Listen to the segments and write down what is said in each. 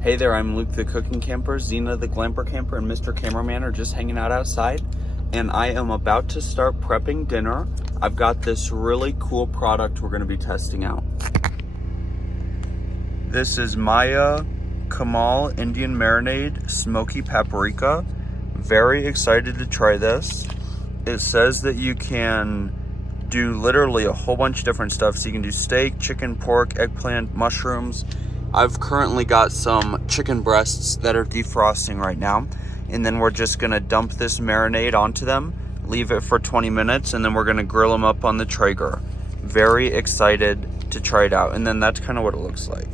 Hey there, I'm Luke the Cooking Camper, Zena the Glamper Camper, and Mr. Cameraman are just hanging out outside. And I am about to start prepping dinner. I've got this really cool product we're going to be testing out. This is Maya Kaimal Indian Marinade Smoky Paprika. Very excited to try this. It says that you can do literally a whole bunch of different stuff. So you can do steak, chicken, pork, eggplant, mushrooms. I've currently got some chicken breasts that are defrosting right now. And then we're just gonna dump this marinade onto them, leave it for 20 minutes, and then we're gonna grill them up on the Traeger. Very excited to try it out. And then that's kind of what it looks like.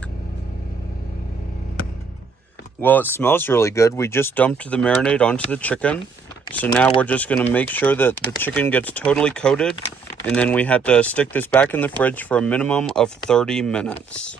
Well, it smells really good. We just dumped the marinade onto the chicken. So now we're just gonna make sure that the chicken gets totally coated. And then we have to stick this back in the fridge for a minimum of 30 minutes.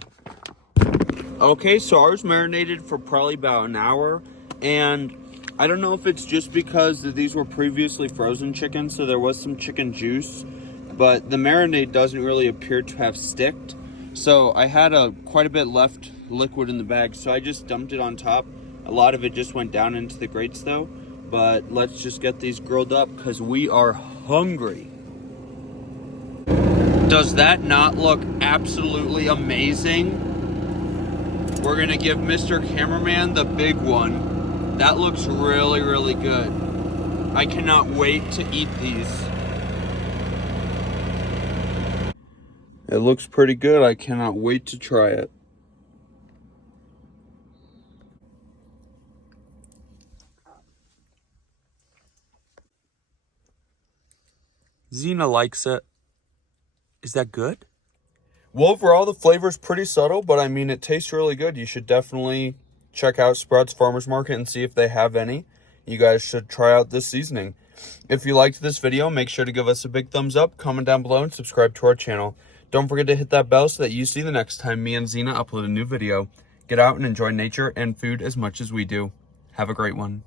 Okay, so ours marinated for probably about an hour, and I don't know if it's just because these were previously frozen chicken, so there was some chicken juice, but the marinade doesn't really appear to have sticked. So I had quite a bit left liquid in the bag, so I just dumped it on top. A lot of it just went down into the grates though, but let's just get these grilled up because we are hungry. Does that not look absolutely amazing? We're gonna give Mr. Cameraman the big one. That looks really, really good. I cannot wait to eat these. It looks pretty good. I cannot wait to try it. Zena likes it. Is that good? Well, overall, the flavor's pretty subtle, but I mean, it tastes really good. You should definitely check out Sprouts Farmers Market and see if they have any. You guys should try out this seasoning. If you liked this video, make sure to give us a big thumbs up, comment down below, and subscribe to our channel. Don't forget to hit that bell so that you see the next time me and Zena upload a new video. Get out and enjoy nature and food as much as we do. Have a great one.